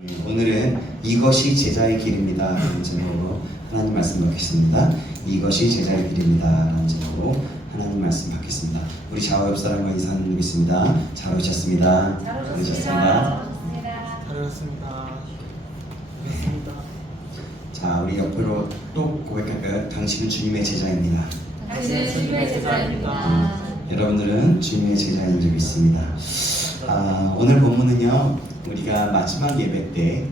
오늘은 이것이 제자의 길입니다 라는 제목으로 하나님 말씀 받겠습니다. 이것이 제자의 길입니다 라는 제목으로 하나님 말씀 받겠습니다. 우리 좌우 옆 사람과 인사 나누겠습니다. 잘 오셨습니다. 잘 오셨습니다. 잘 오셨습니다. 자, 우리 옆으로 또 고백할까요? 당신은 주님의 제자입니다. 당신은 주님의 제자입니다. 여러분들은 주님의 제자인 줄 믿습니다. 오늘 본문은요, 우리가 마지막 예배 때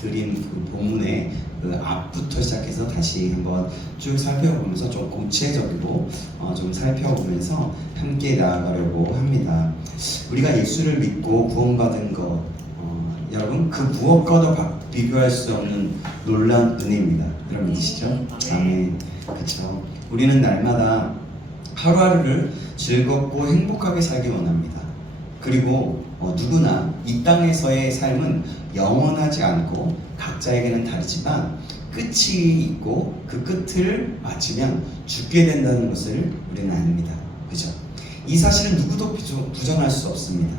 드린 그 본문의 그 앞부터 시작해서 다시 한번 쭉 살펴보면서 좀 구체적이고 좀 살펴보면서 함께 나아가려고 합니다. 우리가 예수를 믿고 구원받은 것, 여러분 그 무엇과도 비교할 수 없는 놀라운 은혜입니다. 여러분 믿으시죠? 아멘. 그렇죠. 우리는 날마다 하루하루를 즐겁고 행복하게 살기 원합니다. 그리고 누구나 이 땅에서의 삶은 영원하지 않고 각자에게는 다르지만 끝이 있고 그 끝을 마치면 죽게 된다는 것을 우리는 압니다. 그죠? 이 사실은 누구도 부정할 수 없습니다.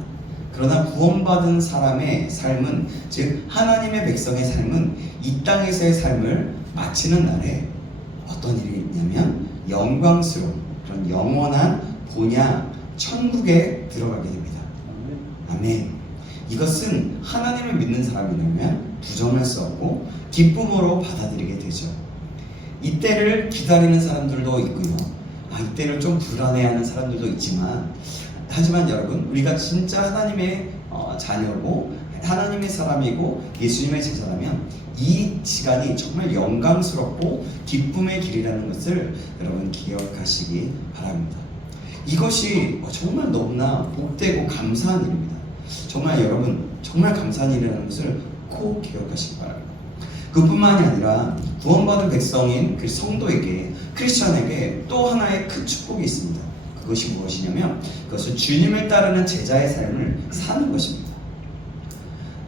그러나 구원받은 사람의 삶은, 즉 하나님의 백성의 삶은 이 땅에서의 삶을 마치는 날에 어떤 일이 있냐면 영광스러운 그런 영원한 본향 천국에 들어가게 됩니다. 아멘. 이것은 하나님을 믿는 사람이라면 부정할 수 없고 기쁨으로 받아들이게 되죠. 이때를 기다리는 사람들도 있고요. 이때를 좀 불안해하는 사람들도 있지만, 하지만 여러분, 우리가 진짜 하나님의 자녀고 하나님의 사람이고 예수님의 제자라면 이 시간이 정말 영광스럽고 기쁨의 길이라는 것을 여러분 기억하시기 바랍니다. 이것이 정말 너무나 복되고 감사한 일입니다. 정말 여러분, 정말 감사한 일이라는 것을 꼭 기억하시기 바랍니다. 그뿐만이 아니라 구원받은 백성인 그 성도에게, 크리스천에게 또 하나의 큰 축복이 있습니다. 그것이 무엇이냐면 그것은 주님을 따르는 제자의 삶을 사는 것입니다.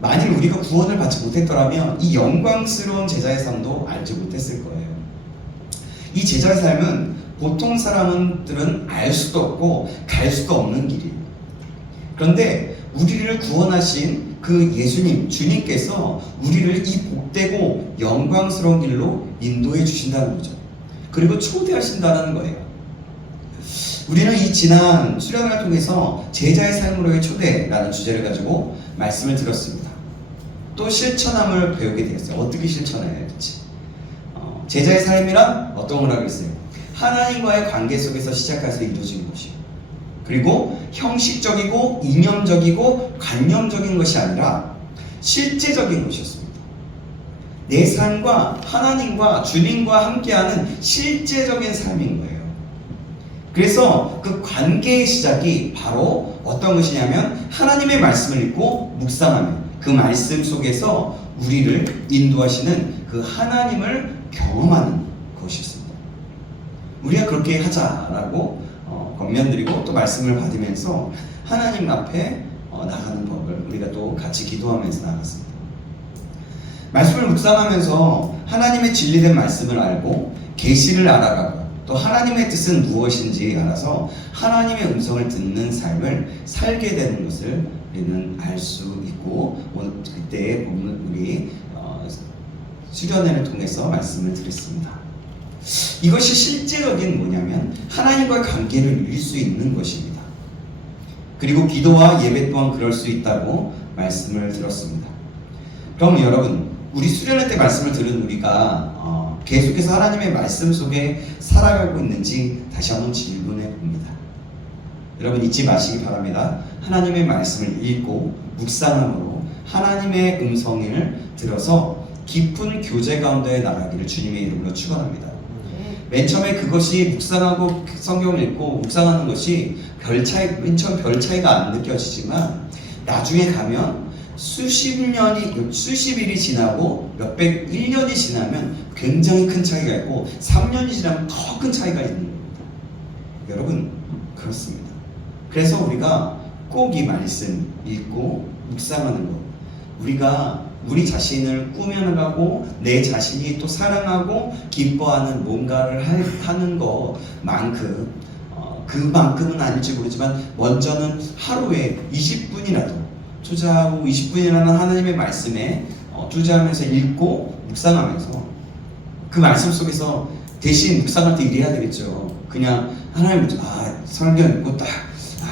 만일 우리가 구원을 받지 못했더라면 이 영광스러운 제자의 삶도 알지 못했을 거예요. 이 제자의 삶은 보통 사람들은 알 수도 없고 갈 수도 없는 길이에요. 그런데 우리를 구원하신 그 예수님, 주님께서 우리를 이 복되고 영광스러운 길로 인도해 주신다는 거죠. 그리고 초대하신다는 거예요. 우리는 이 지난 수련회를 통해서 제자의 삶으로의 초대라는 주제를 가지고 말씀을 들었습니다. 또 실천함을 배우게 되었어요. 어떻게 실천해야 될지. 제자의 삶이란 어떤 거라고 그랬어요? 하나님과의 관계 속에서 시작해서 이루어지는 것이에요. 그리고 형식적이고 이념적이고 관념적인 것이 아니라 실제적인 것이었습니다. 내 삶과 하나님과 주님과 함께하는 실제적인 삶인 거예요. 그래서 그 관계의 시작이 바로 어떤 것이냐면 하나님의 말씀을 읽고 묵상하며 그 말씀 속에서 우리를 인도하시는 그 하나님을 경험하는 것이었습니다. 우리가 그렇게 하자라고 권면드리고 또 말씀을 받으면서 하나님 앞에 나가는 법을 우리가 또 같이 기도하면서 나갔습니다. 말씀을 묵상하면서 하나님의 진리된 말씀을 알고 계시를 알아가고 또 하나님의 뜻은 무엇인지 알아서 하나님의 음성을 듣는 삶을 살게 되는 것을 우리는 알 수 있고, 그때의 우리 수련회를 통해서 말씀을 드렸습니다. 이것이 실제적인 뭐냐면 하나님과의 관계를 이룰 수 있는 것입니다. 그리고 기도와 예배 또한 그럴 수 있다고 말씀을 들었습니다. 그럼 여러분, 우리 수련회 때 말씀을 들은 우리가 계속해서 하나님의 말씀 속에 살아가고 있는지 다시 한번 질문해 봅니다. 여러분 잊지 마시기 바랍니다. 하나님의 말씀을 읽고 묵상함으로 하나님의 음성을 들어서 깊은 교제 가운데 나가기를 주님의 이름으로 축원합니다. 맨 처음에 그것이 묵상하고 성경을 읽고 묵상하는 것이 맨 처음 별 차이가 안 느껴지지만 나중에 가면 수십 일이 지나고 몇백 1년이 지나면 굉장히 큰 차이가 있고 3년이 지나면 더 큰 차이가 있는 겁니다. 여러분 그렇습니다. 그래서 우리가 꼭 이 말씀 읽고 묵상하는 것, 우리가 우리 자신을 꾸며나가고 내 자신이 또 사랑하고 기뻐하는 뭔가를 하는 것만큼 그만큼은 아닐지 모르지만 먼저는 하루에 20분이라도 투자하고 20분이라는 하나님의 말씀에 투자하면서 읽고 묵상하면서 그 말씀 속에서 대신 묵상할 때 이래야 되겠죠. 그냥 하나님 성경 읽고 딱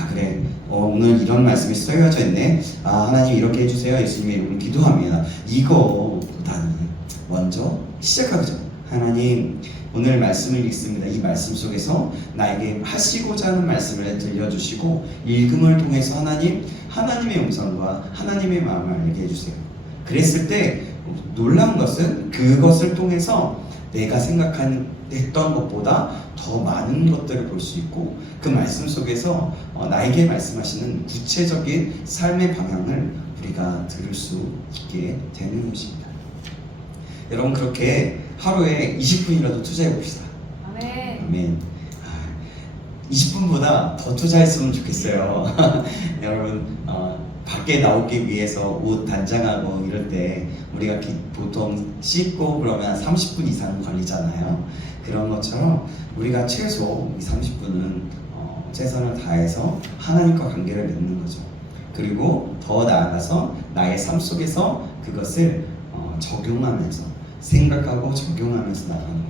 그래 오늘 이런 말씀이 써여져 있네. 하나님 이렇게 해주세요. 예수님의 이름으로 기도합니다. 이거보다는 먼저 시작하죠. 하나님 오늘 말씀을 읽습니다. 이 말씀 속에서 나에게 하시고자 하는 말씀을 들려주시고 읽음을 통해서 하나님의 음성과 하나님의 마음을 알게 해주세요. 그랬을 때 놀라운 것은 그것을 통해서 내가 했던 것보다 더 많은 것들을 볼 수 있고 그 말씀 속에서 나에게 말씀하시는 구체적인 삶의 방향을 우리가 들을 수 있게 되는 것입니다. 여러분 그렇게 하루에 20분이라도 투자해 봅시다. 아멘. 아멘. 20분보다 더 투자했으면 좋겠어요. 여러분 밖에 나오기 위해서 옷 단장하고 이럴 때 우리가 보통 씻고 그러면 30분 이상 걸리잖아요. 그런 것처럼 우리가 최소 이 30분은 최선을 다해서 하나님과 관계를 맺는 거죠. 그리고 더 나아가서 나의 삶 속에서 그것을 적용하면서 생각하고 적용하면서 나가는 거예요.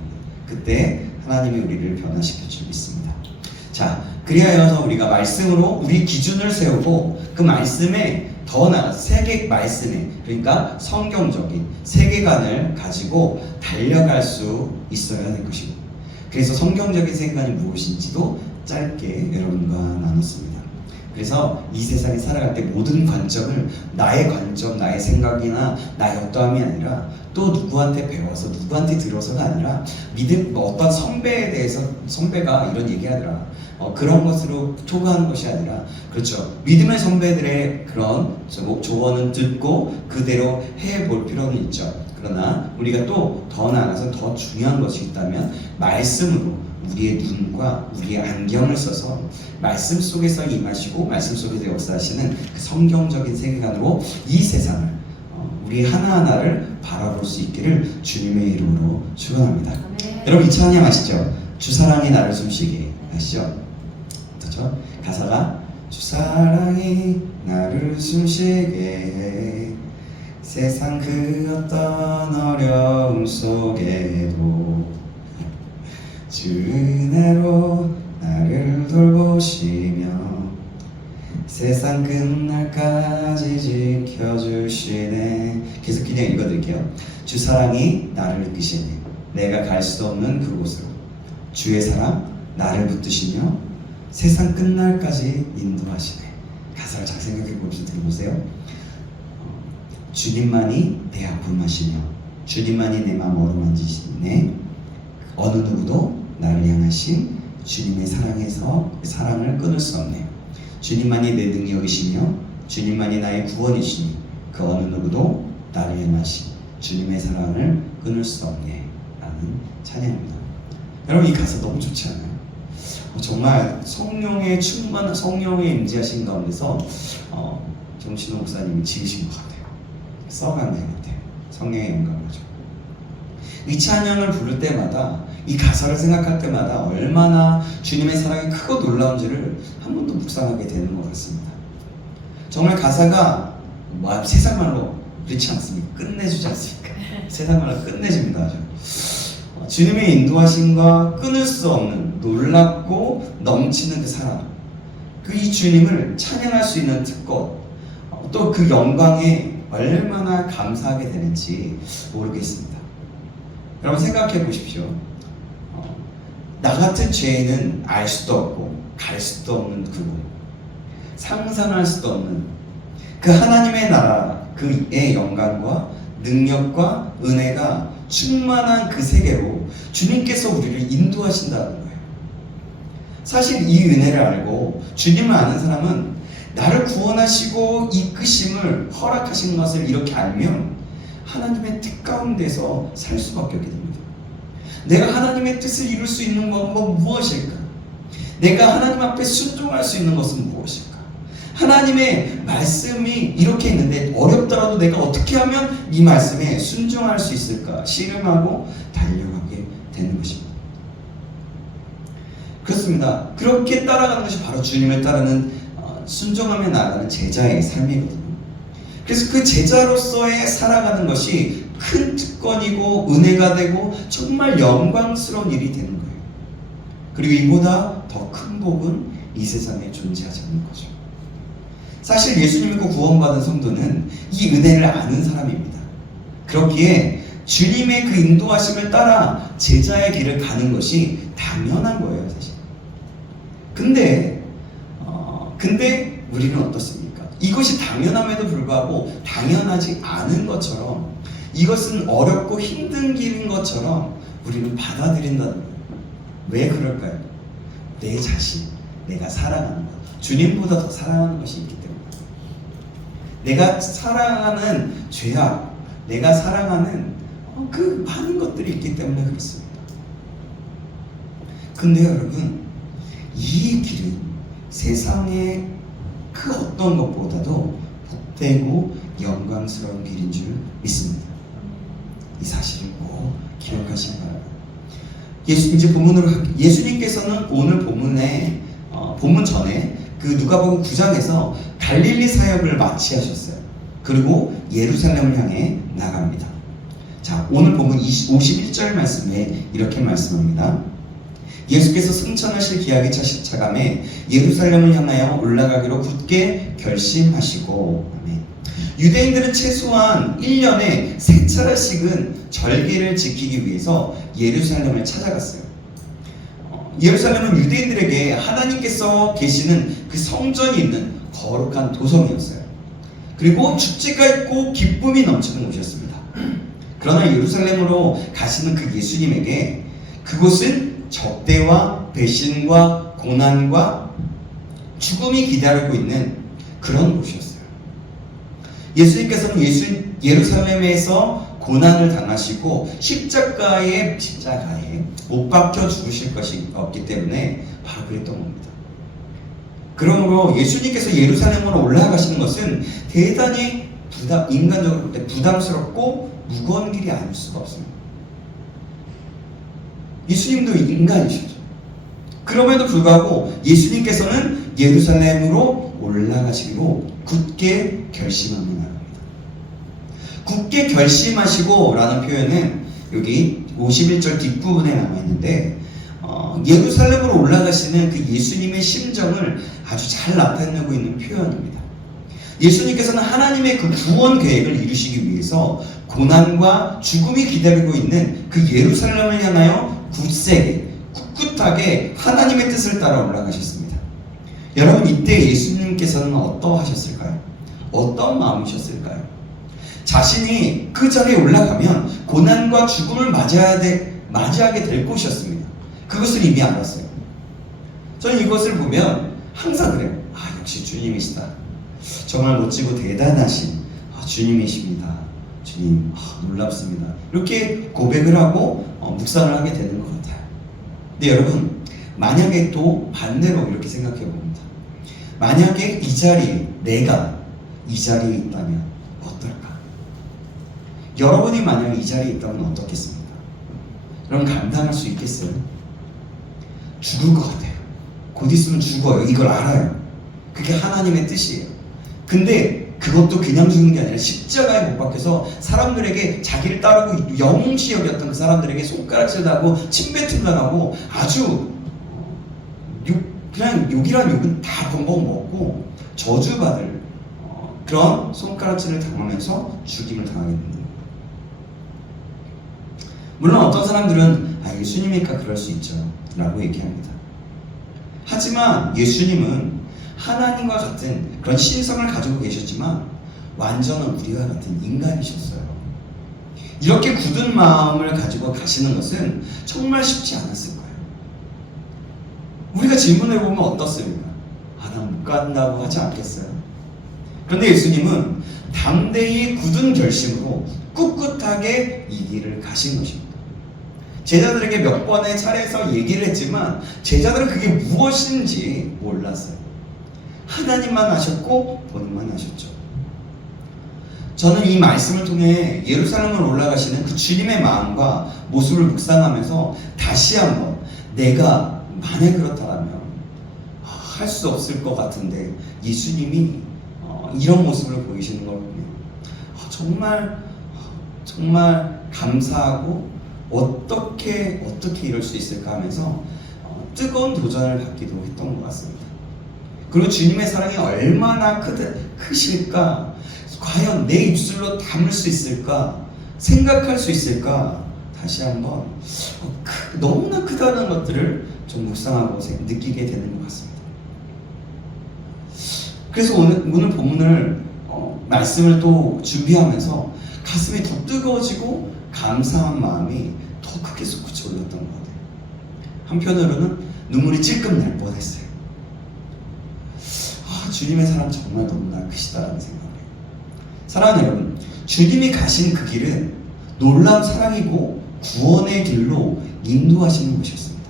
그때 하나님이 우리를 변화시켜 줄 믿습니다. 자, 그리하여서 우리가 말씀으로 우리 기준을 세우고 그 말씀에 더 나아가서 세계 말씀에 그러니까 성경적인 세계관을 가지고 달려갈 수 있어야 될 것입니다. 그래서 성경적인 세계관이 무엇인지도 짧게 여러분과 나눴습니다. 그래서 이 세상에 살아갈 때 모든 관점을 나의 관점, 나의 생각이나 나의 어떠함이 아니라 또 누구한테 배워서 누구한테 들어서가 아니라 어떤 선배에 대해서 선배가 이런 얘기하더라 그런 것으로 초과하는 것이 아니라 그렇죠. 믿음의 선배들의 그런 조언은 듣고 그대로 해볼 필요는 있죠. 그러나 우리가 또 더 나아가서 더 중요한 것이 있다면 말씀으로 우리의 눈과 우리의 안경을 써서 말씀 속에서 임하시고 말씀 속에서 역사하시는 그 성경적인 세계관으로 이 세상을 우리 하나하나를 바라볼 수 있기를 주님의 이름으로 축원합니다. 여러분 이 찬양 아시죠? 주 사랑이 나를 숨쉬게 아시죠? 그렇죠? 가사가 주 사랑이 나를 숨쉬게 해 세상 그 어떤 어려움 속에도 주 은혜로 나를 돌보시며 세상 끝날까지 지켜주시네. 계속 그냥 읽어드릴게요. 주 사랑이 나를 이끄시네 내가 갈 수 없는 그곳으로 주의 사랑 나를 붙드시며 세상 끝날까지 인도하시네. 가사를 잘 생각해 보시고 들어보세요. 주님만이 내 아픔 하시며 주님만이 내 마음 어루만지시네. 어느 누구도 나를 향하신 주님의 사랑을 끊을 수 없네요. 주님만이 내 능력이시며 주님만이 나의 구원이시니 그 어느 누구도 나를 향하신 주님의 사랑을 끊을 수 없네 라는 찬양입니다. 여러분 이 가사 너무 좋지 않아요? 정말 성령의 충만한 성령의 임재하신 가운데서 정신호 목사님이 지으신 것 같아요. 써간 것 같아요. 성령의 영감이죠. 이 찬양을 부를 때마다 이 가사를 생각할 때마다 얼마나 주님의 사랑이 크고 놀라운지를 한 번 더 묵상하게 되는 것 같습니다. 정말 가사가 세상 말로 그렇지 않습니까? 끝내주지 않습니까? 세상 말로 끝내줍니다. 아주. 주님의 인도하심과 끊을 수 없는 놀랍고 넘치는 그 사랑, 이 주님을 찬양할 수 있는 특권, 또 그 영광에 얼마나 감사하게 되는지 모르겠습니다. 여러분 생각해 보십시오. 나 같은 죄인은 알 수도 없고 갈 수도 없는 그곳, 상상할 수도 없는 그 하나님의 나라, 그의 영광과 능력과 은혜가 충만한 그 세계로 주님께서 우리를 인도하신다는 거예요. 사실 이 은혜를 알고 주님을 아는 사람은 나를 구원하시고 이끄심을 허락하신 것을 이렇게 알면 하나님의 뜻 가운데서 살 수밖에 없게 됩니다. 내가 하나님의 뜻을 이룰 수 있는 건 무엇일까? 내가 하나님 앞에 순종할 수 있는 것은 무엇일까? 하나님의 말씀이 이렇게 있는데 어렵더라도 내가 어떻게 하면 이 말씀에 순종할 수 있을까? 씨름하고 달려가게 되는 것입니다. 그렇습니다. 그렇게 따라가는 것이 바로 주님을 따르는 순종하며 나아가는 제자의 삶이거든요. 그래서 그 제자로서의 살아가는 것이 큰 특권이고 은혜가 되고 정말 영광스러운 일이 되는 거예요. 그리고 이보다 더 큰 복은 이 세상에 존재하지 않는 거죠. 사실 예수 믿고 구원받은 성도는 이 은혜를 아는 사람입니다. 그렇기에 주님의 그 인도하심을 따라 제자의 길을 가는 것이 당연한 거예요, 사실. 근데 우리는 어떻습니까? 이것이 당연함에도 불구하고 당연하지 않은 것처럼, 이것은 어렵고 힘든 길인 것처럼 우리는 받아들인다는 거예요. 왜 그럴까요? 내 자신, 내가 사랑하는 것, 주님보다 더 사랑하는 것이 있기 때문에. 내가 사랑하는 죄악, 내가 사랑하는 그 많은 것들이 있기 때문에 그렇습니다. 근데 여러분, 이 길은 세상의 그 어떤 것보다도 복되고 영광스러운 길인 줄 믿습니다. 이 사실을 꼭 기억하시기 바랍니다. 이제 본문으로 갈게요. 예수님께서는 오늘 본문에 본문 전에 그 누가복음 9장에서 갈릴리 사역을 마치하셨어요. 그리고 예루살렘을 향해 나갑니다. 자, 오늘 본문 51절 말씀에 이렇게 말씀합니다. 예수께서 승천하실 기약이 차감해 예루살렘을 향하여 올라가기로 굳게 결심하시고, 아멘. 유대인들은 최소한 1년에 3차례씩은 절기를 지키기 위해서 예루살렘을 찾아갔어요. 예루살렘은 유대인들에게 하나님께서 계시는 그 성전이 있는 거룩한 도성이었어요. 그리고 축제가 있고 기쁨이 넘치는 곳이었습니다. 그러나 예루살렘으로 가시는 그 예수님에게 그곳은 적대와 배신과 고난과 죽음이 기다리고 있는 그런 곳이었어요. 예수님께서는 예루살렘에서 고난을 당하시고 십자가에 못 박혀 죽으실 것이 없기 때문에 바로 그랬던 겁니다. 그러므로 예수님께서 예루살렘으로 올라가시는 것은 대단히 인간적으로 볼 때 부담스럽고 무거운 길이 아닐 수가 없습니다. 예수님도 인간이시죠. 그럼에도 불구하고 예수님께서는 예루살렘으로 올라가시기로 굳게 결심합니다. 굳게 결심하시고 라는 표현은 여기 51절 뒷부분에 나와 있는데, 예루살렘으로 올라가시는 그 예수님의 심정을 아주 잘 나타내고 있는 표현입니다. 예수님께서는 하나님의 그 구원 계획을 이루시기 위해서 고난과 죽음이 기다리고 있는 그 예루살렘을 향하여 굳세게, 꿋꿋하게 하나님의 뜻을 따라 올라가셨습니다. 여러분, 이때 예수님께서는 어떠하셨을까요? 어떤 마음이셨을까요? 자신이 그 자리에 올라가면 고난과 죽음을 맞이하게 될 곳이었습니다. 그것을 이미 알았어요. 저는 이것을 보면 항상 그래요. 역시 주님이시다. 정말 멋지고 대단하신 주님이십니다. 주님, 놀랍습니다. 이렇게 고백을 하고 묵상을 하게 되는 것 같아요. 근데 여러분, 만약에 또 반대로 이렇게 생각해 봅니다. 만약에 이 자리에 내가 이 자리에 있다면 어떨까? 여러분이 만약에 이 자리에 있다면 어떻겠습니까? 여러분, 감당할 수 있겠어요? 죽을 것 같아요. 곧 있으면 죽어요. 이걸 알아요. 그게 하나님의 뜻이에요. 근데 그것도 그냥 죽는 게 아니라 십자가에 못 박혀서 사람들에게 자기를 따르고 영웅시 여겼던 그 사람들에게 손가락질 하고 침뱉음 당하고 아주 그냥 욕이란 욕은 다 벙벙 먹고 저주받을 그런 손가락질을 당하면서 죽임을 당하게 됩니다. 물론 어떤 사람들은 예수님이니까 그럴 수 있죠 라고 얘기합니다. 하지만 예수님은 하나님과 같은 그런 신성을 가지고 계셨지만 완전한 우리와 같은 인간이셨어요. 이렇게 굳은 마음을 가지고 가시는 것은 정말 쉽지 않았을 거예요. 우리가 질문해보면 어떻습니까? 난 못 간다고 하지 않겠어요? 그런데 예수님은 담대히 굳은 결심으로 꿋꿋하게 이 길을 가신 것입니다. 제자들에게 몇 번의 차례에서 얘기를 했지만 제자들은 그게 무엇인지 몰랐어요. 하나님만 아셨고 본인만 아셨죠. 저는 이 말씀을 통해 예루살렘을 올라가시는 그 주님의 마음과 모습을 묵상하면서 다시 한번 내가 만약 그렇다면 할 수 없을 것 같은데 예수님이 이런 모습을 보이시는 걸 보면 정말 감사하고 어떻게 이럴 수 있을까 하면서 뜨거운 도전을 받기도 했던 것 같습니다. 그리고 주님의 사랑이 얼마나 크실까, 과연 내 입술로 담을 수 있을까, 생각할 수 있을까, 다시 한번 너무나 크다는 것들을 좀 묵상하고 느끼게 되는 것 같습니다. 그래서 오늘 본문을 말씀을 또 준비하면서 가슴이 더 뜨거워지고 감사한 마음이 더 크게 솟구쳐 올랐던 것 같아요. 한편으로는 눈물이 찔끔 날 뻔했어요. 주님의 사랑 정말 너무나 크시다라는 생각이에요. 사랑하는 여러분, 주님이 가신 그 길은 놀라운 사랑이고 구원의 길로 인도하시는 것이었습니다.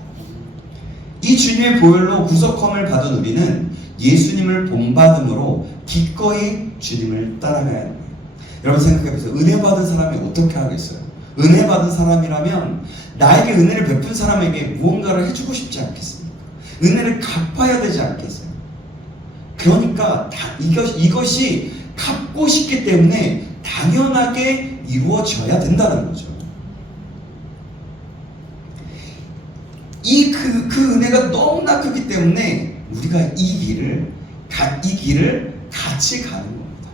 이 주님의 보혈로 구속함을 받은 우리는 예수님을 본받음으로 기꺼이 주님을 따라가야 하는 거예요. 여러분 생각해보세요. 은혜 받은 사람이 어떻게 하겠어요? 은혜 받은 사람이라면 나에게 은혜를 베푼 사람에게 무언가를 해주고 싶지 않겠습니까? 은혜를 갚아야 되지 않겠어요? 그러니까 이것이 갚고 싶기 때문에 당연하게 이루어져야 된다는 거죠. 그 은혜가 너무나 크기 때문에 우리가 이 길을 같이 가는 겁니다.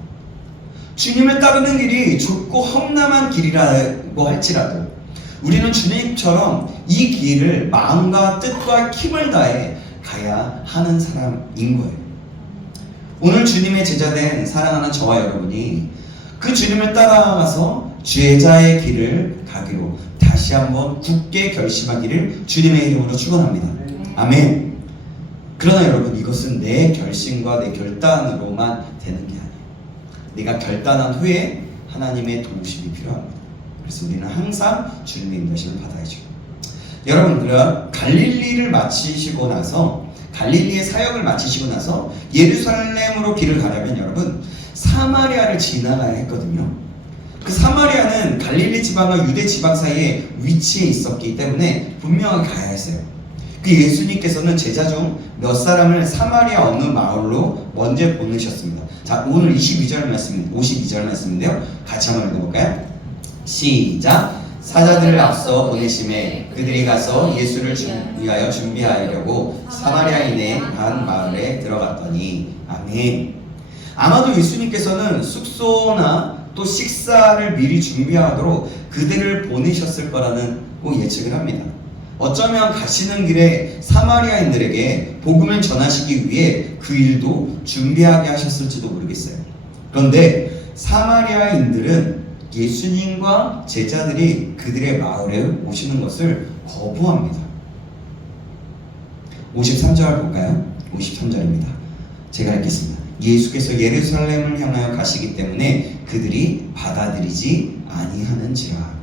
주님을 따르는 길이 좁고 험난한 길이라고 할지라도 우리는 주님처럼 이 길을 마음과 뜻과 힘을 다해 가야 하는 사람인 거예요. 오늘 주님의 제자된 사랑하는 저와 여러분이 그 주님을 따라가서 제자의 길을 가기로 다시 한번 굳게 결심하기를 주님의 이름으로 축원합니다. 아멘. 그러나 여러분, 이것은 내 결심과 내 결단으로만 되는 게 아니에요. 내가 결단한 후에 하나님의 도우심이 필요합니다. 그래서 우리는 항상 주님의 인도심을 받아야죠. 여러분, 그럼 갈릴리의 사역을 마치시고 나서 예루살렘으로 길을 가려면 여러분 사마리아를 지나가야 했거든요. 그 사마리아는 갈릴리 지방과 유대 지방 사이에 위치해 있었기 때문에 분명하게 가야 했어요. 그 예수님께서는 제자 중 몇 사람을 사마리아 어느 마을로 먼저 보내셨습니다. 자, 오늘 52절 말씀인데요. 같이 한번 읽어볼까요? 시작! 사자들을 앞서 보내심에 그들이 가서 예수를 위하여 준비하려고 사마리아인의 한 마을에 들어갔더니 아멘. 아마도 예수님께서는 숙소나 또 식사를 미리 준비하도록 그들을 보내셨을 거라는 예측을 합니다. 어쩌면 가시는 길에 사마리아인들에게 복음을 전하시기 위해 그 일도 준비하게 하셨을지도 모르겠어요. 그런데 사마리아인들은 예수님과 제자들이 그들의 마을에 오시는 것을 거부합니다. 53절 볼까요? 53절입니다. 제가 읽겠습니다. 예수께서 예루살렘을 향하여 가시기 때문에 그들이 받아들이지 아니하는지라.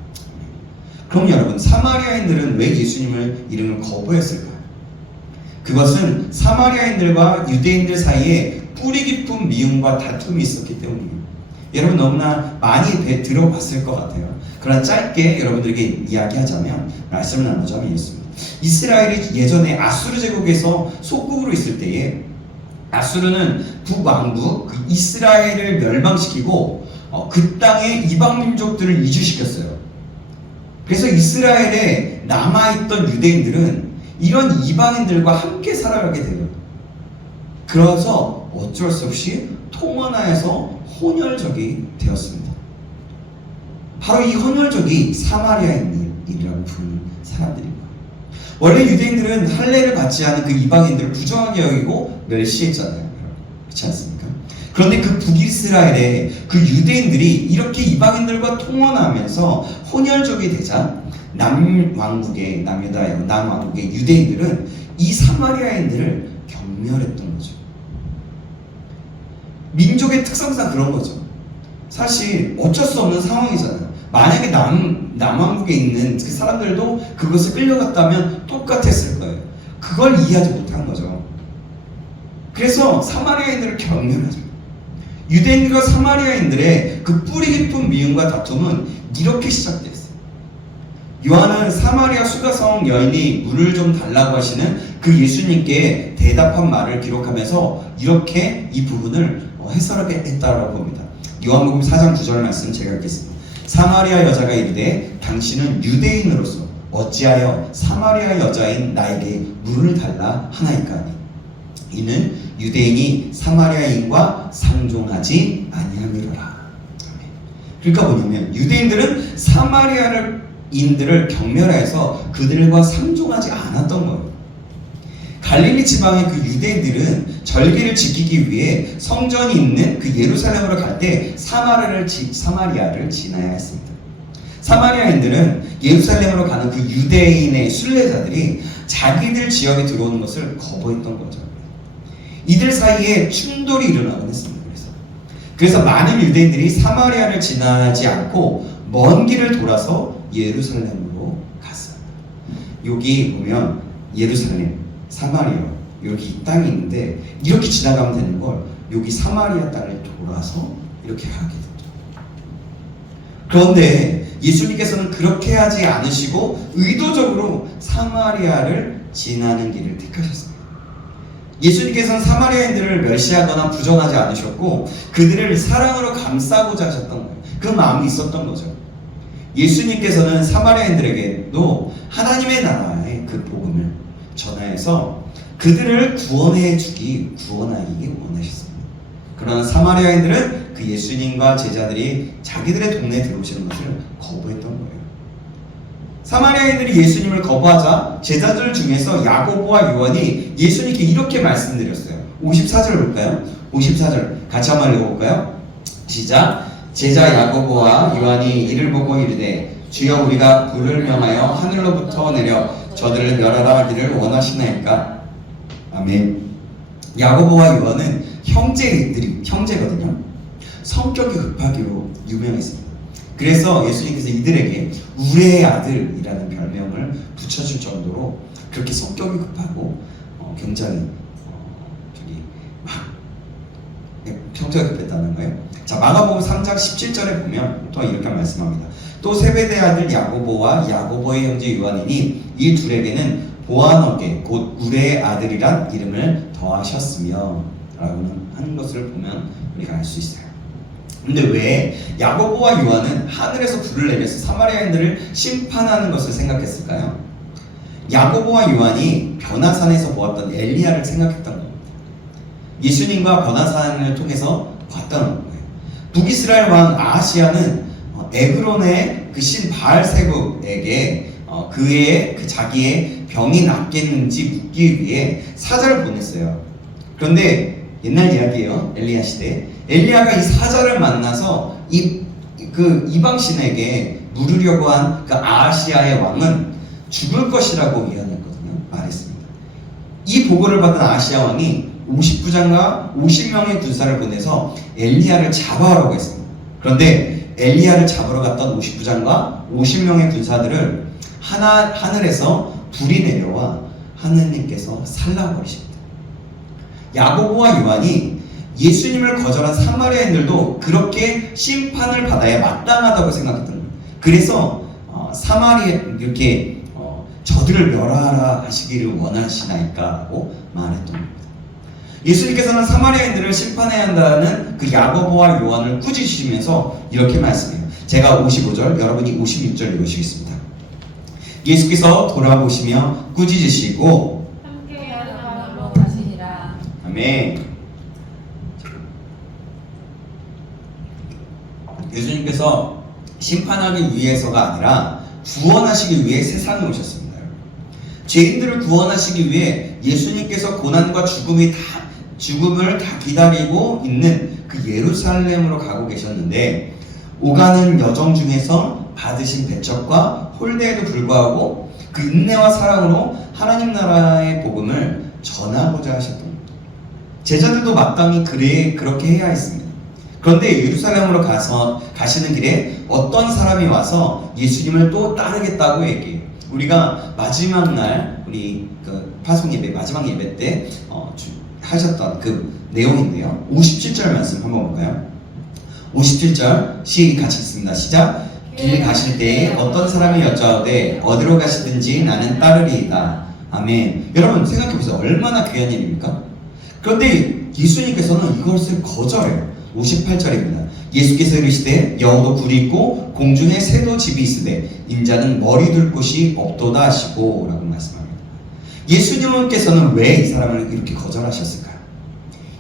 그럼 여러분, 사마리아인들은 왜 예수님을 이름을 거부했을까요? 그것은 사마리아인들과 유대인들 사이에 뿌리 깊은 미움과 다툼이 있었기 때문이에요. 여러분 너무나 많이 들어봤을 것 같아요. 그러나 짧게 여러분들에게 이야기하자면, 말씀을 나누자면 이렇습니다. 이스라엘이 예전에 아수르 제국에서 속국으로 있을 때에 아수르는 북왕국 이스라엘을 멸망시키고 그 땅에 이방 민족들을 이주시켰어요. 그래서 이스라엘에 남아있던 유대인들은 이런 이방인들과 함께 살아가게 돼요. 그래서 어쩔 수 없이 통혼하여서 혼혈족이 되었습니다. 바로 이 혼혈족이 사마리아인이라고 부르는 사람들입니다. 원래 유대인들은 할례를 받지 않은 그 이방인들을 부정하게 여기고 멸시했잖아요. 그렇지 않습니까? 그런데 그 북이스라엘의 그 유대인들이 이렇게 이방인들과 통혼하면서 혼혈족이 되자 남유다의 유대인들은 이 사마리아인들을 경멸했던 거죠. 민족의 특성상 그런 거죠. 사실 어쩔 수 없는 상황이잖아요. 만약에 남왕국에 있는 그 사람들도 그것을 끌려갔다면 똑같았을 거예요. 그걸 이해하지 못한 거죠. 그래서 사마리아인들을 경멸하죠. 유대인과 사마리아인들의 그 뿌리 깊은 미움과 다툼은 이렇게 시작됐어요. 요한은 사마리아 수가성 여인이 물을 좀 달라고 하시는 그 예수님께 대답한 말을 기록하면서 이렇게 이 부분을 해설하게 했다고 봅니다. 요한복음 4장 9절 말씀 제가 읽겠습니다. 사마리아 여자가 이르되 당신은 유대인으로서 어찌하여 사마리아 여자인 나에게 물을 달라 하나이까. 이는 유대인이 사마리아인과 상종하지 아니함이로라. 그러니까 뭐냐면 유대인들은 사마리아인들을 경멸해서 그들과 상종하지 않았던 거예요. 갈릴리 지방의 그 유대인들은 절기를 지키기 위해 성전이 있는 그 예루살렘으로 갈 때 사마리아를 지나야 했습니다. 사마리아인들은 예루살렘으로 가는 그 유대인의 순례자들이 자기들 지역에 들어오는 것을 거부했던 거죠. 이들 사이에 충돌이 일어나곤 했습니다. 그래서 많은 유대인들이 사마리아를 지나지 않고 먼 길을 돌아서 예루살렘으로 갔어요. 여기 보면 예루살렘, 사마리아 이렇게 이 땅이 있는데 이렇게 지나가면 되는 걸 여기 사마리아 땅을 돌아서 이렇게 가게 됐죠. 그런데 예수님께서는 그렇게 하지 않으시고 의도적으로 사마리아를 지나는 길을 택하셨습니다. 예수님께서는 사마리아인들을 멸시하거나 부정하지 않으셨고 그들을 사랑으로 감싸고자 하셨던 거예요. 그 마음이 있었던 거죠. 예수님께서는 사마리아인들에게도 하나님의 나라의 그 복음을 전하여서 그들을 구원하기 원하셨습니다. 그러나 사마리아인들은 그 예수님과 제자들이 자기들의 동네에 들어오시는 것을 거부했던 거예요. 사마리아인들이 예수님을 거부하자 제자들 중에서 야고보와 요한이 예수님께 이렇게 말씀드렸어요. 54절 볼까요? 54절 같이 한번 읽어볼까요? 시작. 제자 야고보와 요한이 이를 보고 이르되 주여 우리가 불을 명하여 하늘로부터 내려 저들을 멸하라 하기를 원하시나이까. 아멘. 야고보와 요한은 형제거든요. 성격이 급하기로 유명했습니다. 그래서 예수님께서 이들에게 우리의 아들이라는 별명을 붙여줄 정도로 그렇게 성격이 급하고 굉장히 성격이 급했다는 거예요. 자, 마가복음 3장 17절에 보면 또 이렇게 말씀합니다. 또 세베대의 아들 야고보와 야고보의 형제 요한이니 이 둘에게는 보아너게 곧 우레의 아들이란 이름을 더하셨으며 라고는 하는 것을 보면 우리가 알 수 있어요. 근데 왜 야고보와 요한은 하늘에서 불을 내려서 사마리아인들을 심판하는 것을 생각했을까요? 야고보와 요한이 변화산에서 보았던 엘리야를 생각했던 겁니다. 예수님과 변화산을 통해서 봤던 거예요. 북이스라엘 왕 아하시야는 에그론의 그 신 바알세불에게 그의 자기의 병이 낫겠는지 묻기 위해 사자를 보냈어요. 그런데 옛날 이야기예요. 엘리야 시대. 엘리야가 이 사자를 만나서 그 이방신에게 물으려고 한 그 아하시야의 왕은 죽을 것이라고 예언했거든요. 말했습니다. 이 보고를 받은 아하시야 왕이 50부장과 50명의 군사를 보내서 엘리야를 잡아오라고 했습니다. 그런데 엘리야를 잡으러 갔던 50부장과 50명의 군사들을 하늘에서 불이 내려와 하느님께서 살라버리십니다. 야고보와 요한이 예수님을 거절한 사마리아인들도 그렇게 심판을 받아야 마땅하다고 생각했던 거예요. 그래서 이렇게 저들을 멸하라 하시기를 원하시나이까라고 말했던 겁니다. 예수님께서는 사마리아인들을 심판해야 한다는 그 야고보와 요한을 꾸짖으시면서 이렇게 말씀해요. 제가 55절, 여러분이 56절 읽으시겠습니다. 예수께서 돌아보시며 꾸짖으시고 함께하는 마음으로 가시니라. 아멘. 예수님께서 심판하기 위해서가 아니라 구원하시기 위해 세상에 오셨습니다. 죄인들을 구원하시기 위해 예수님께서 고난과 죽음을 다 기다리고 있는 그 예루살렘으로 가고 계셨는데 오가는 여정 중에서 받으신 배척과 홀대에도 불구하고 그 인내와 사랑으로 하나님 나라의 복음을 전하고자 하셨던 겁니다. 제자들도 마땅히 그렇게 해야 했습니다. 그런데 예루살렘으로 가시는 길에 어떤 사람이 와서 예수님을 또 따르겠다고 얘기해요. 우리가 마지막 날 우리 그 파송 예배 마지막 예배 때 하셨던 그 내용인데요. 57절 말씀 한번 볼까요? 57절 같이 읽습니다. 시작. 길 가실 때에 어떤 사람이 여짜오되 어디로 가시든지 나는 따르리이다. 아멘. 여러분 생각해보세요. 얼마나 귀한 일입니까? 그런데 예수님께서는 이것을 거절해요. 58절입니다. 예수께서 이르시되 여우도 굴이 있고 공중에 새도 집이 있으되 인자는 머리 둘 곳이 없도다 하시고 라고 말씀합니다. 예수님께서는 왜 이 사람을 이렇게 거절하셨을까요?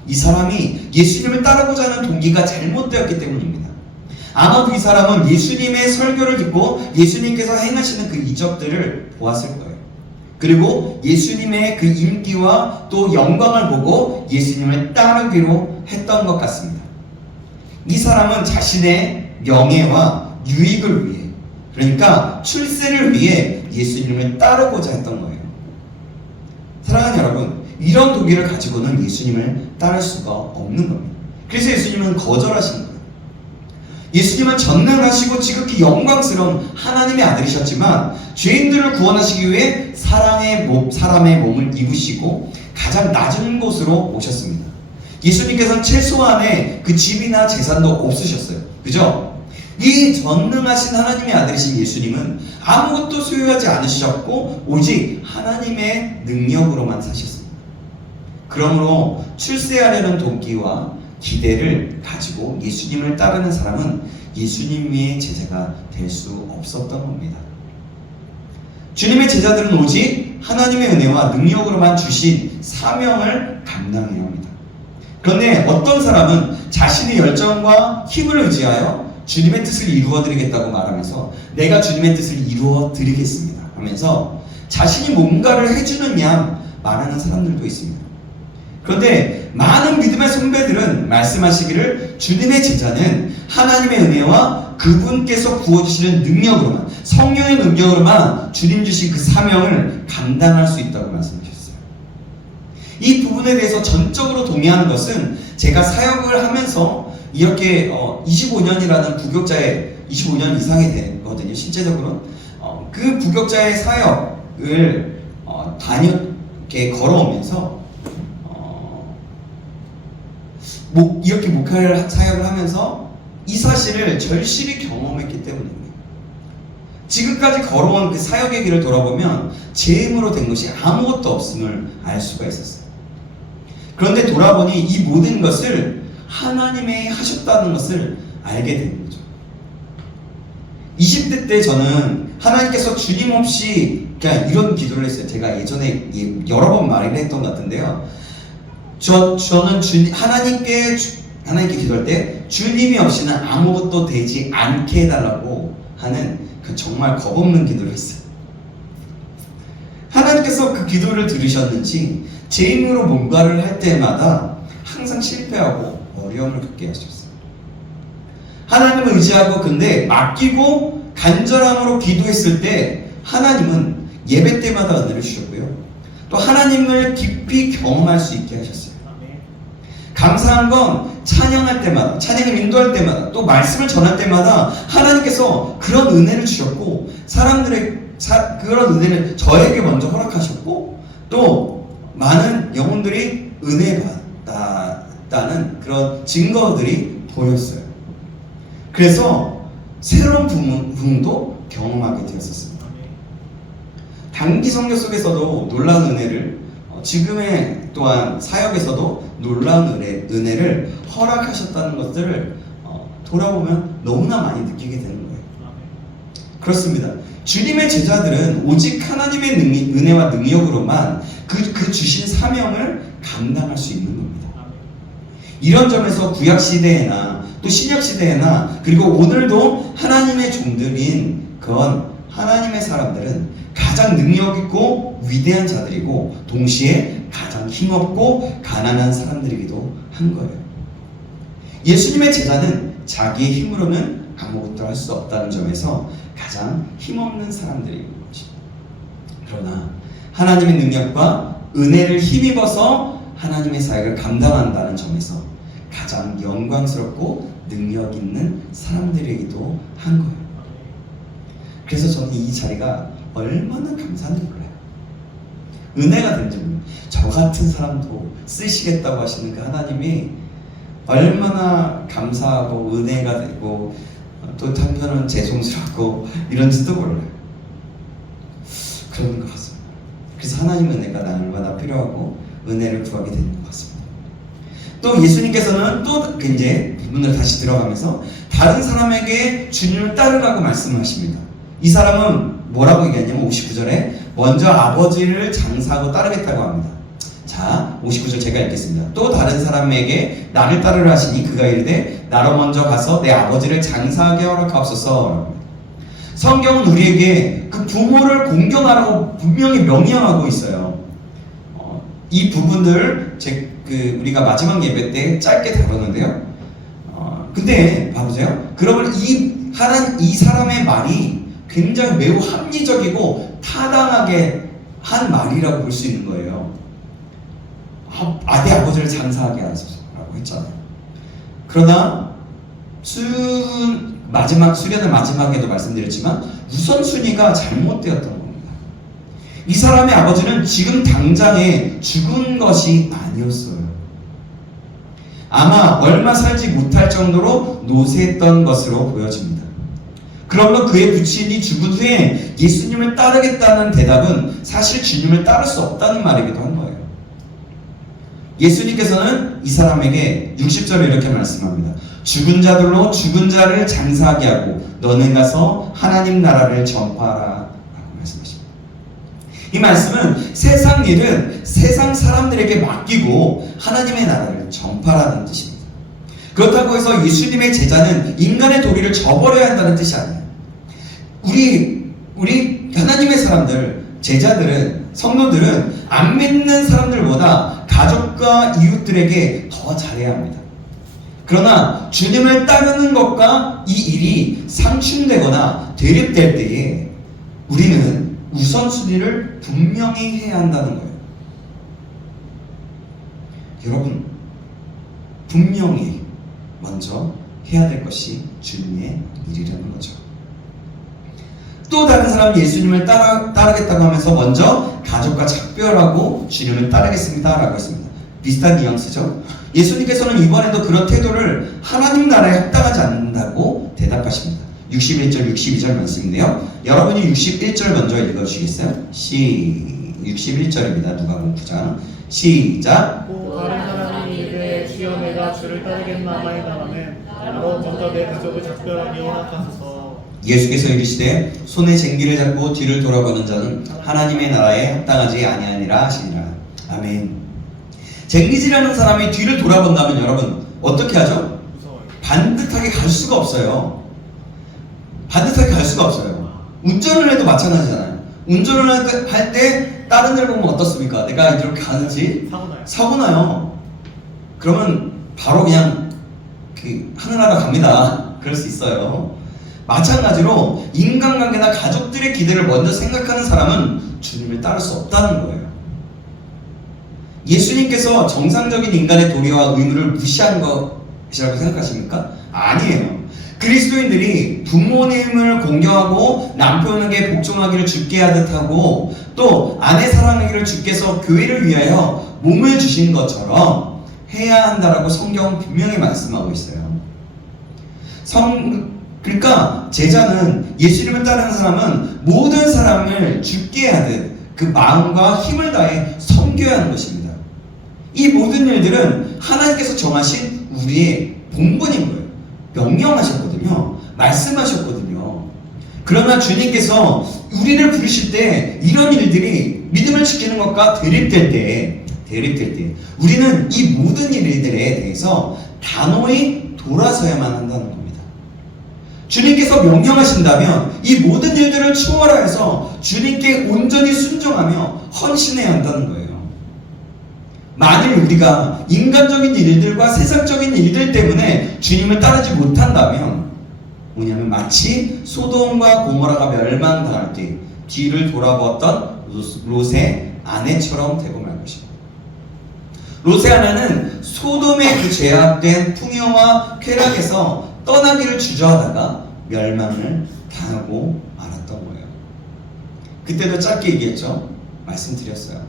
이 사람이 예수님을 따르고자 하는 동기가 잘못되었기 때문입니다. 아마도 이 사람은 예수님의 설교를 듣고 예수님께서 행하시는 그 이적들을 보았을 거예요. 그리고 예수님의 그 인기와 또 영광을 보고 예수님을 따르기로 했던 것 같습니다. 이 사람은 자신의 명예와 유익을 위해, 그러니까 출세를 위해 예수님을 따르고자 했던 거예요. 사랑하는 여러분, 이런 동기를 가지고는 예수님을 따를 수가 없는 겁니다. 그래서 예수님은 거절하신 거예요. 예수님은 전능하시고 지극히 영광스러운 하나님의 아들이셨지만 죄인들을 구원하시기 위해 사람의 몸을 입으시고 가장 낮은 곳으로 오셨습니다. 예수님께서는 최소한의 그 집이나 재산도 없으셨어요. 그죠? 이 전능하신 하나님의 아들이신 예수님은 아무것도 소유하지 않으셨고 오직 하나님의 능력으로만 사셨습니다. 그러므로 출세하려는 동기와 기대를 가지고 예수님을 따르는 사람은 예수님의 제자가 될 수 없었던 겁니다. 주님의 제자들은 오직 하나님의 은혜와 능력으로만 주신 사명을 감당해야 합니다. 그런데 어떤 사람은 자신의 열정과 힘을 의지하여 주님의 뜻을 이루어드리겠다고 말하면서 내가 주님의 뜻을 이루어드리겠습니다 하면서 자신이 뭔가를 해주는 양 말하는 사람들도 있습니다. 그런데 많은 믿음의 선배들은 말씀하시기를 주님의 제자는 하나님의 은혜와 그분께서 부어주시는 능력으로만, 성령의 능력으로만 주님 주신 그 사명을 감당할 수 있다고 말씀하셨어요. 이 부분에 대해서 전적으로 동의하는 것은 제가 사역을 하면서 이렇게 25년이라는 부교자의 25년 이상이 되거든요. 실제적으로 그 부교자의 사역을 이렇게 걸어오면서 이렇게 목회를 사역을 하면서 이 사실을 절실히 경험했기 때문입니다. 지금까지 걸어온 그 사역의 길을 돌아보면 제 힘으로 된 것이 아무것도 없음을 알 수가 있었어요. 그런데 돌아보니 이 모든 것을 하나님이 하셨다는 것을 알게 된 거죠. 20대 때 저는 하나님께서 주님 없이 그냥 이런 기도를 했어요. 제가 예전에 여러 번 말을 했던 것 같은데요. 저는 하나님께 기도할 때 주님이 없이는 아무것도 되지 않게 해달라고 하는 그 정말 겁없는 기도를 했어요. 하나님께서 그 기도를 들으셨는지 제 힘으로 뭔가를 할 때마다 항상 실패하고 어려움을 겪게 하셨어요. 하나님을 의지하고 근데 맡기고 간절함으로 기도했을 때 하나님은 예배 때마다 은혜를 주셨고요. 또 하나님을 깊이 경험할 수 있게 하셨어요. 감사한 건 찬양할 때마다, 찬양을 인도할 때마다, 또 말씀을 전할 때마다 하나님께서 그런 은혜를 주셨고 그런 은혜를 저에게 먼저 허락하셨고 또 많은 영혼들이 은혜 받았다는 그런 증거들이 보였어요. 그래서 새로운 부흥도 경험하게 되었었습니다. 단기 선교 속에서도 놀라운 은혜를 지금의 또한 사역에서도 놀라운 은혜를 허락하셨다는 것들을 돌아보면 너무나 많이 느끼게 되는 거예요. 그렇습니다. 주님의 제자들은 오직 하나님의 은혜와 능력으로만 그 주신 사명을 감당할 수 있는 겁니다. 이런 점에서 구약시대에나 또 신약시대에나 그리고 오늘도 하나님의 종들인 그런 하나님의 사람들은 가장 능력있고 위대한 자들이고 동시에 가장 힘없고 가난한 사람들이기도 한 거예요. 예수님의 제자는 자기의 힘으로는 아무것도 할 수 없다는 점에서 가장 힘없는 사람들인 것입니다. 그러나 하나님의 능력과 은혜를 힘입어서 하나님의 사역을 감당한다는 점에서 가장 영광스럽고 능력 있는 사람들이기도 한 거예요. 그래서 저는 이 자리가 얼마나 감사한지 몰라요. 은혜가 된 점, 저 같은 사람도 쓰시겠다고 하시는 그 하나님이 얼마나 감사하고 은혜가 되고 또 한편은 죄송스럽고 이런지도 몰라요. 그런 것 같습니다. 그래서 하나님 은혜가 나는 얼마나 필요하고 은혜를 구하게 되는 것 같습니다. 또 예수님께서는 또 이제 부분을 다시 들어가면서 다른 사람에게 주님을 따르라고 말씀하십니다. 이 사람은 뭐라고 얘기하냐면 59절에 먼저 아버지를 장사하고 따르겠다고 합니다. 자, 59절 제가 읽겠습니다. 또 다른 사람에게 나를 따르라 하시니 그가 이르되 나로 먼저 가서 내 아버지를 장사하게 허락하옵소서. 성경은 우리에게 그 부모를 공경하라고 분명히 명령하고 있어요. 이 부분들 우리가 마지막 예배 때 짧게 다뤘는데요. 근데 봐보세요. 그러면 이 사람의 말이 굉장히 매우 합리적이고 타당하게 한 말이라고 볼 수 있는 거예요. 내 아버지를 장사하게 하소서라고 했잖아요. 그러나 수련의 마지막에도 말씀드렸지만 우선순위가 잘못되었던 겁니다. 이 사람의 아버지는 지금 당장에 죽은 것이 아니었어요. 아마 얼마 살지 못할 정도로 노쇠했던 것으로 보여집니다. 그러므로 그의 부친이 죽은 후에 예수님을 따르겠다는 대답은 사실 주님을 따를 수 없다는 말이기도 한 거예요. 예수님께서는 이 사람에게 60절에 이렇게 말씀합니다. 죽은 자들로 죽은 자를 장사하게 하고 너는 가서 하나님 나라를 전파하라 라고 말씀하십니다. 이 말씀은 세상 일은 세상 사람들에게 맡기고 하나님의 나라를 전파하라는 뜻입니다. 그렇다고 해서 예수님의 제자는 인간의 도리를 저버려야 한다는 뜻이 아니에요. 우리 하나님의 사람들, 제자들은, 성도들은 안 믿는 사람들보다 가족과 이웃들에게 더 잘해야 합니다. 그러나 주님을 따르는 것과 이 일이 상충되거나 대립될 때에 우리는 우선순위를 분명히 해야 한다는 거예요. 여러분, 분명히 먼저 해야 될 것이 주님의 일이라는 거죠. 또 다른 사람 예수님을 따르겠다고 하면서 먼저 가족과 작별하고 주님을 따르겠습니다 라고 했습니다. 비슷한 뉘앙스죠. 예수님께서는 이번에도 그런 태도를 하나님 나라에 합당하지 않는다고 대답하십니다. 61절, 62절 말씀인데요. 여러분이 61절 먼저 읽어주시겠어요? 61절입니다. 누가복음 9장 시작. 또 다른 사람이 이르되 주여 내가 주를 따르겠나마에 나가면 나로 먼저 내 가족을 작별하게 허락하소서. 예수께서 이르시되 손에 쟁기를 잡고 뒤를 돌아보는 자는 하나님의 나라에 합당하지 아니하니라 하시니라. 아멘. 쟁기질하는 사람이 뒤를 돌아본다면 여러분 어떻게 하죠? 무서워요. 반듯하게 갈 수가 없어요. 반듯하게 갈 수가 없어요. 운전을 해도 마찬가지잖아요. 운전을 할 때 다른 데를 보면 어떻습니까? 내가 이렇게 가는지 사고 나요. 그러면 바로 그냥 하늘나라 갑니다. 그럴 수 있어요. 마찬가지로 인간관계나 가족들의 기대를 먼저 생각하는 사람은 주님을 따를 수 없다는 거예요. 예수님께서 정상적인 인간의 도리와 의무를 무시한 것이라고 생각하십니까? 아니에요. 그리스도인들이 부모님을 공경하고 남편에게 복종하기를 주께 하듯 하고 또 아내 사랑하기를 주께서 교회를 위하여 몸을 주신 것처럼 해야 한다라고 성경은 분명히 말씀하고 있어요. 그러니까 제자는 예수님을 따르는 사람은 모든 사람을 주께 하듯 그 마음과 힘을 다해 섬겨야 하는 것입니다. 이 모든 일들은 하나님께서 정하신 우리의 본분인 거예요. 명령하셨거든요. 말씀하셨거든요. 그러나 주님께서 우리를 부르실 때 이런 일들이 믿음을 지키는 것과 대립될 때 우리는 이 모든 일들에 대해서 단호히 돌아서야만 한다는 겁니다. 주님께서 명령하신다면 이 모든 일들을 추월하여서 주님께 온전히 순종하며 헌신해야 한다는 거예요. 만일 우리가 인간적인 일들과 세상적인 일들 때문에 주님을 따르지 못한다면 뭐냐면 마치 소돔과 고모라가 멸망당할 때 뒤를 돌아보았던 롯의 아내처럼 되고 말 것입니다. 롯의 아내는 소돔의 그 죄악된 풍요와 쾌락에서 떠나기를 주저하다가 멸망을 당하고 말았던 거예요. 그때도 짧게 얘기했죠. 말씀드렸어요.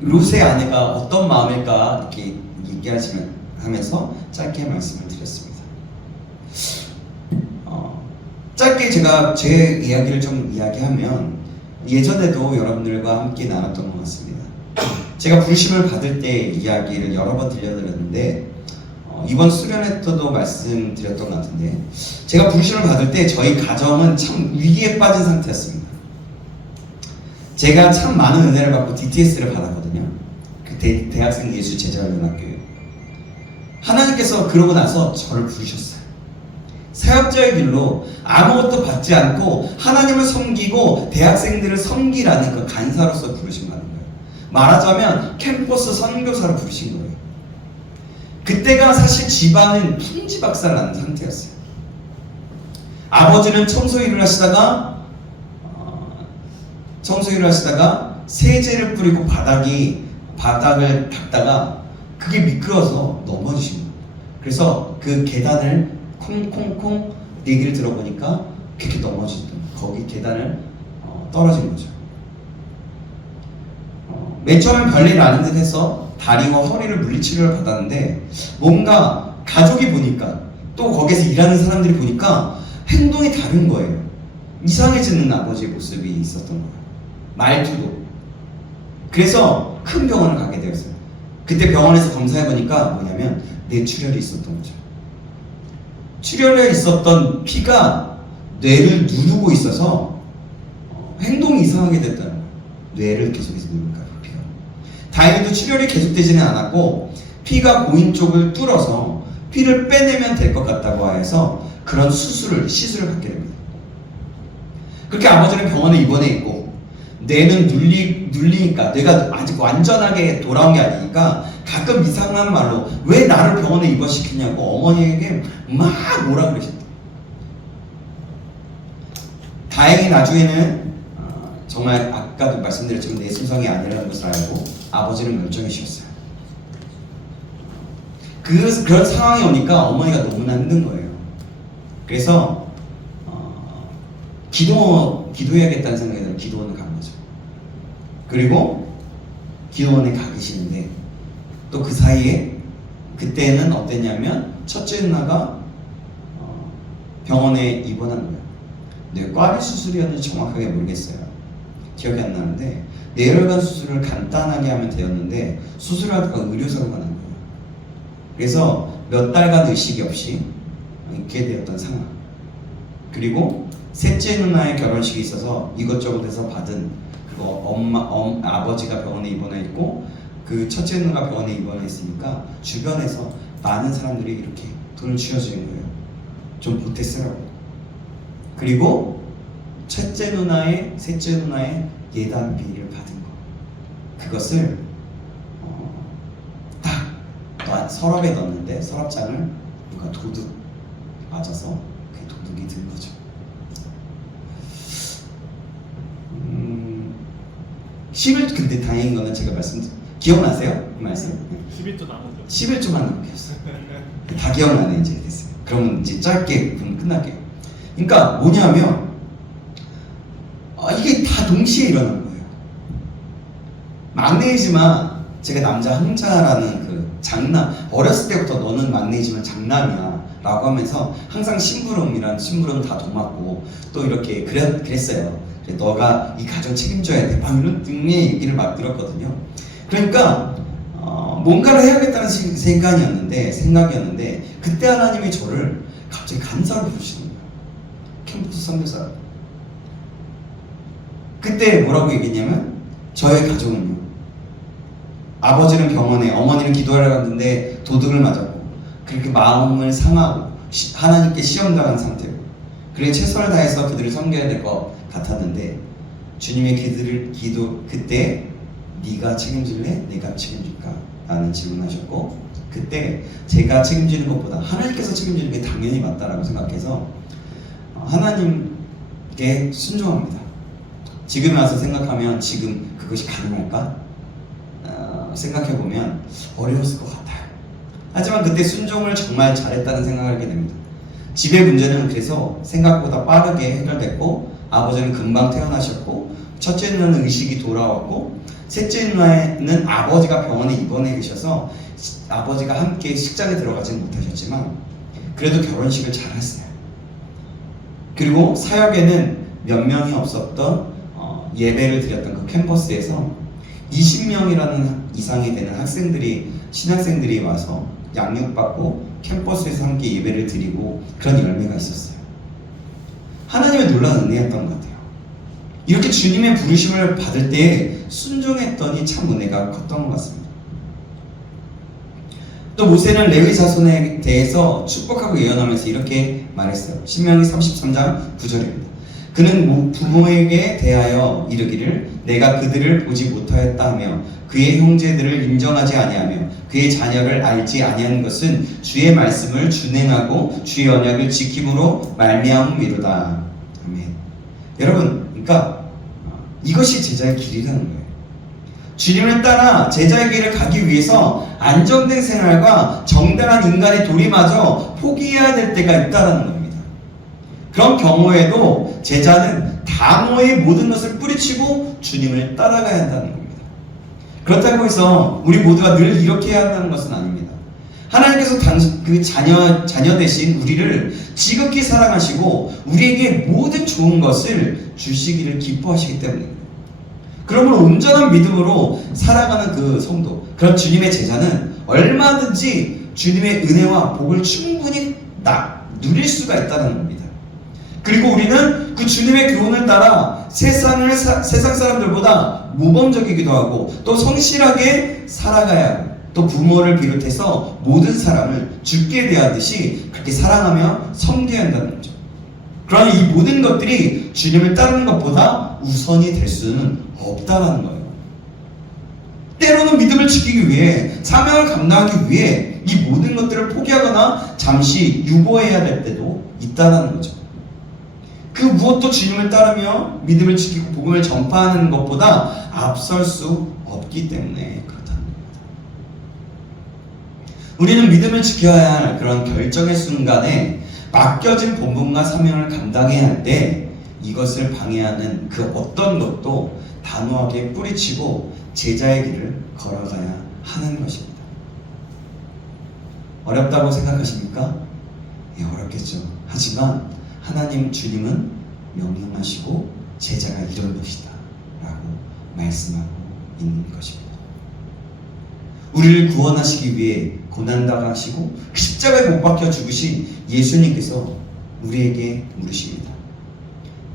롯의 아내가 어떤 마음일까 이렇게 얘기하면서 짧게 말씀을 드렸습니다. 짧게 제가 제 이야기를 좀 이야기하면 예전에도 여러분들과 함께 나눴던 것 같습니다. 제가 부르심을 받을 때 이야기를 여러 번 들려드렸는데 이번 수련회 때도 말씀드렸던 것 같은데 제가 부르심을 받을 때 저희 가정은 참 위기에 빠진 상태였습니다. 제가 참 많은 은혜를 받고 DTS를 받았거든요. 그 대학생 예수 제자훈련학교에. 하나님께서 그러고 나서 저를 부르셨어요. 사역자의 길로 아무것도 받지 않고 하나님을 섬기고 대학생들을 섬기라는 그 간사로서 부르신 거예요. 말하자면 캠퍼스 선교사로 부르신 거예요. 그때가 사실 집안은 풍지박살난 상태였어요. 아버지는 청소 일을 하시다가 세제를 뿌리고 바닥을 닦다가 그게 미끄러서 넘어지신 거예요. 그래서 그 계단을 콩콩콩 얘기를 들어보니까 그렇게 넘어지던 거기 계단을 떨어진 거죠. 맨 처음엔 별일 아닌 듯 해서 다리와 허리를 물리치료를 받았는데 뭔가 가족이 보니까 또 거기서 일하는 사람들이 보니까 행동이 다른 거예요. 이상해지는 아버지의 모습이 있었던 거예요. 말투도. 그래서 큰 병원을 가게 되었어요. 그때 병원에서 검사해보니까 뭐냐면 뇌출혈이 있었던 거죠. 출혈에 있었던 피가 뇌를 누르고 있어서 행동이 이상하게 됐다는 거예요. 뇌를 계속해서 누르니까 피가. 다행히도 출혈이 계속되지는 않았고 피가 고인 쪽을 뚫어서 피를 빼내면 될 것 같다고 해서 그런 시술을 받게 됩니다. 그렇게 아버지는 병원에 입원해 있고 뇌는 눌리니까 뇌가 아직 완전하게 돌아온 게 아니니까 가끔 이상한 말로 왜 나를 병원에 입원시키냐고 어머니에게 막 뭐라 그러셨다. 다행히 나중에는 정말 아까도 말씀드렸지만 내 심성이 아니라는 것을 알고 아버지는 멀쩡해지셨어요. 그런 상황이 오니까 어머니가 너무나 힘든 거예요. 그래서 기도해야겠다는 생각이 들어 기도원을 간 거죠. 그리고 기도원에 가 계시는데 또 그 사이에 그때는 어땠냐면 첫째 누나가 병원에 입원한 거예요. 뇌과리 수술이었는지 정확하게 모르겠어요. 기억이 안 나는데 뇌혈관 수술을 간단하게 하면 되었는데 수술하다가 의료사고가 난 거예요. 그래서 몇 달간 의식이 없이 있게 되었던 상황. 그리고 셋째 누나의 결혼식이 있어서 이것저것 해서 받은 그거 아버지가 병원에 입원해 있고 그 첫째 누나가 병원에 입원해 있으니까 주변에서 많은 사람들이 이렇게 돈을 쥐어주는 거예요. 좀 보태 쓰라고. 그리고 셋째 누나의 예단비를 받은 거. 그것을 딱 서랍에 넣었는데 서랍장을 누가 도둑 맞아서 그게 도둑이 든 거죠. 10일 근데 다행인 거는 제가 기억나세요? 그 말씀? 11조 남았죠. 11조만 남겼어요. 다 기억나네 이제 됐어요. 그러면 이제 짧게 끝날게요. 그러니까 뭐냐면 이게 다 동시에 일어난 거예요. 막내이지만 제가 남자 흥자라는 그 장남, 어렸을 때부터 너는 막내이지만 장남이야 라고 하면서 항상 심부름 다 도맡고 또 이렇게 그랬어요. 너가 이 가정 책임져야 돼. 막 이런 등의 얘기를 막 들었거든요. 그러니까 뭔가를 해야겠다는 생각이었는데 그때 하나님이 저를 갑자기 간사로 부르시는 거예요. 캠퍼스 선교사. 그때 뭐라고 얘기했냐면 저의 가정은요. 아버지는 병원에, 어머니는 기도하러 갔는데 도둑을 맞았고 그렇게 마음을 상하고 하나님께 시험당한 상태고 그래 최선을 다해서 그들을 섬겨야 될 것 같았는데 주님의 그때 네가 책임질래? 내가 책임질까? 라는 질문하셨고 그때 제가 책임지는 것보다 하나님께서 책임지는 게 당연히 맞다라고 생각해서 하나님께 순종합니다. 지금 와서 생각하면 지금 그것이 가능할까? 생각해보면 어려웠을 것 같아요. 하지만 그때 순종을 정말 잘했다는 생각을 하게 됩니다. 집의 문제는 그래서 생각보다 빠르게 해결됐고 아버지는 금방 태어나셨고 첫째 누나는 의식이 돌아왔고 셋째 누나는 아버지가 병원에 입원해 계셔서 아버지가 함께 식장에 들어가지는 못하셨지만 그래도 결혼식을 잘 했어요. 그리고 사역에는 몇 명이 없었던 예배를 드렸던 그 캠퍼스에서 20명이라는 이상이 되는 신학생들이 와서 양육받고 캠퍼스에서 함께 예배를 드리고 그런 열매가 있었어요. 하나님의 놀라운 은혜였던 것 같아요. 이렇게 주님의 부르심을 받을 때 순종했더니 참 은혜가 컸던 것 같습니다. 또 모세는 레위 자손에 대해서 축복하고 예언하면서 이렇게 말했어요. 신명기 33장 9절입니다. 그는 부모에게 대하여 이르기를 내가 그들을 보지 못하였다 하며 그의 형제들을 인정하지 아니하며 그의 자녀를 알지 아니하는 것은 주의 말씀을 준행하고 주의 언약을 지킴으로 말미암음이로다. 아멘. 여러분, 그러니까 이것이 제자의 길이라는 거예요. 주님을 따라 제자의 길을 가기 위해서 안정된 생활과 정당한 인간의 도리마저 포기해야 될 때가 있다는 겁니다. 그런 경우에도 제자는 단호히 모든 것을 뿌리치고 주님을 따라가야 한다는 겁니다. 그렇다고 해서 우리 모두가 늘 이렇게 해야 한다는 것은 아닙니다. 하나님께서 그 자녀 대신 우리를 지극히 사랑하시고 우리에게 모든 좋은 것을 주시기를 기뻐하시기 때문입니다. 그러므로 온전한 믿음으로 살아가는 그 성도, 그런 주님의 제자는 얼마든지 주님의 은혜와 복을 충분히 누릴 수가 있다는 겁니다. 그리고 우리는 그 주님의 교훈을 따라 세상 사람들보다 모범적이기도 하고 또 성실하게 살아가야 하고 또 부모를 비롯해서 모든 사람을 주께 대하듯이 그렇게 사랑하며 섬겨야 한다는 거죠. 그러나 이 모든 것들이 주님을 따르는 것보다 우선이 될 수는 없다라는 거예요. 때로는 믿음을 지키기 위해, 사명을 감당하기 위해 이 모든 것들을 포기하거나 잠시 유보해야 될 때도 있다라는 거죠. 그 무엇도 주님을 따르며 믿음을 지키고 복음을 전파하는 것보다 앞설 수 없기 때문에 그렇다는 겁니다. 우리는 믿음을 지켜야 할 그런 결정의 순간에 맡겨진 본분과 사명을 감당해야 할 때 이것을 방해하는 그 어떤 것도 단호하게 뿌리치고 제자의 길을 걸어가야 하는 것입니다. 어렵다고 생각하십니까? 예, 어렵겠죠. 하지만 하나님 주님은 명령하시고 제자가 이런 것이다 라고 말씀하고 있는 것입니다. 우리를 구원하시기 위해 고난당하시고 십자가에 못 박혀 죽으신 예수님께서 우리에게 물으십니다.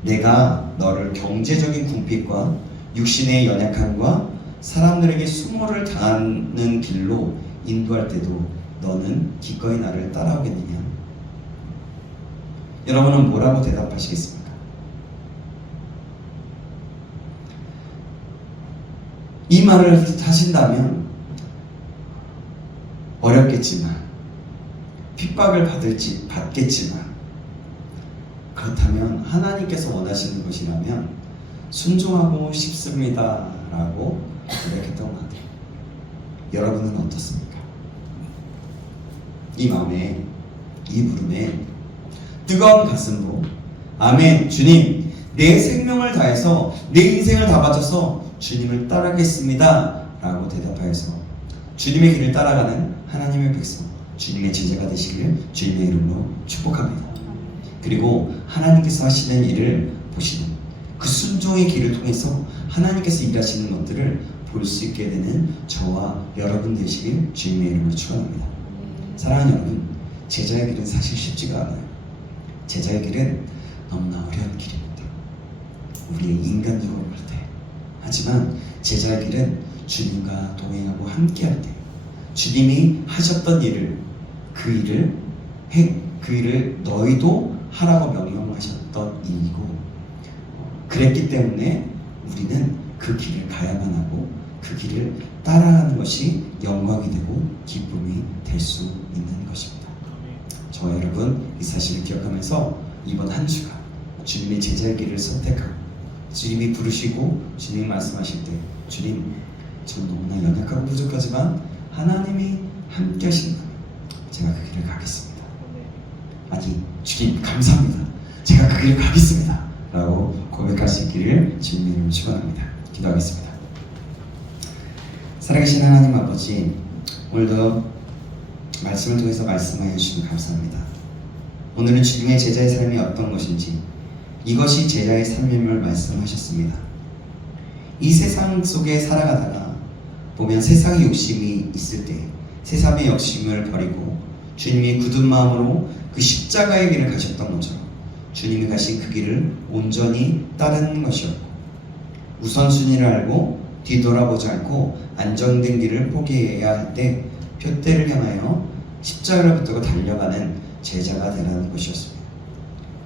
내가 너를 경제적인 궁핍과 육신의 연약함과 사람들에게 수모를 당하는 길로 인도할 때도 너는 기꺼이 나를 따라오겠느냐? 여러분은 뭐라고 대답하시겠습니까? 이 말을 하신다면 어렵겠지만 핍박을 받겠지만 그렇다면 하나님께서 원하시는 것이라면 순종하고 싶습니다 라고 고백했던 것 같아요. 여러분은 어떻습니까? 이 마음에, 이 부름에 뜨거운 가슴으로 아멘, 주님 내 생명을 다해서 내 인생을 다 바쳐서 주님을 따르겠습니다 라고 대답하여서 주님의 길을 따라가는 하나님의 백성, 주님의 제자가 되시기를 주님의 이름으로 축복합니다. 그리고 하나님께서 하시는 일을 보시는 그 순종의 길을 통해서 하나님께서 일하시는 것들을 볼 수 있게 되는 저와 여러분 되시길 주님의 이름으로 축원합니다. 사랑하는 여러분, 제자의 길은 사실 쉽지가 않아요. 제자의 길은 너무나 어려운 길입니다. 우리의 인간적으로 볼 때. 하지만 제자의 길은 주님과 동행하고 함께할 때 주님이 하셨던 일을 그 일을 너희도 하라고 명령하셨던 일이고 그랬기 때문에 우리는 그 길을 가야만 하고 그 길을 따라가는 것이 영광이 되고 기쁨이 될 수 있는 것입니다. 저와 여러분 이 사실을 기억하면서 이번 한 주간 주님의 제자의 길을 선택하고 주님이 부르시고 주님이 말씀하실 때 주님 저는 너무나 연약하고 부족하지만 하나님이 함께 하신다면 제가 그 길을 가겠습니다. 아니 주님 감사합니다. 제가 그 길을 가겠습니다 라고 고백할 수 있기를 주님의 이름으로 축원합니다. 기도하겠습니다. 살아계신 하나님 아버지, 오늘도 말씀을 통해서 말씀하여 주시면 감사합니다. 오늘은 주님의 제자의 삶이 어떤 것인지 이것이 제자의 삶임을 말씀하셨습니다. 이 세상 속에 살아가다가 보면 세상의 욕심이 있을 때 세상의 욕심을 버리고 주님이 굳은 마음으로 그 십자가의 길을 가셨던 것처럼 주님이 가신 그 길을 온전히 따르는 것이었고, 우선순위를 알고 뒤돌아보지 않고 안정된 길을 포기해야 할 때 표대를 향하여 십자가를 붙들고 달려가는 제자가 되라는 것이었습니다.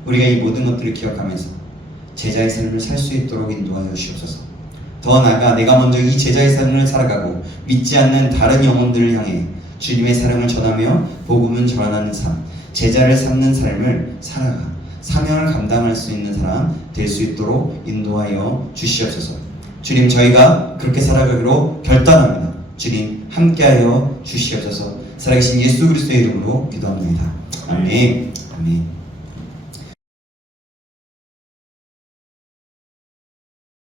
우리가 이 모든 것들을 기억하면서 제자의 삶을 살 수 있도록 인도하여 주시옵소서. 더 나아가 내가 먼저 이 제자의 삶을 살아가고 믿지 않는 다른 영혼들을 향해 주님의 사랑을 전하며 복음을 전하는 삶, 제자를 삼는 삶을 살아가 사명을 감당할 수 있는 사람 될 수 있도록 인도하여 주시옵소서. 주님, 저희가 그렇게 살아가기로 결단합니다. 주님, 함께하여 주시옵소서. 살아계신 예수 그리스도의 이름으로 기도합니다. 아멘. 아멘.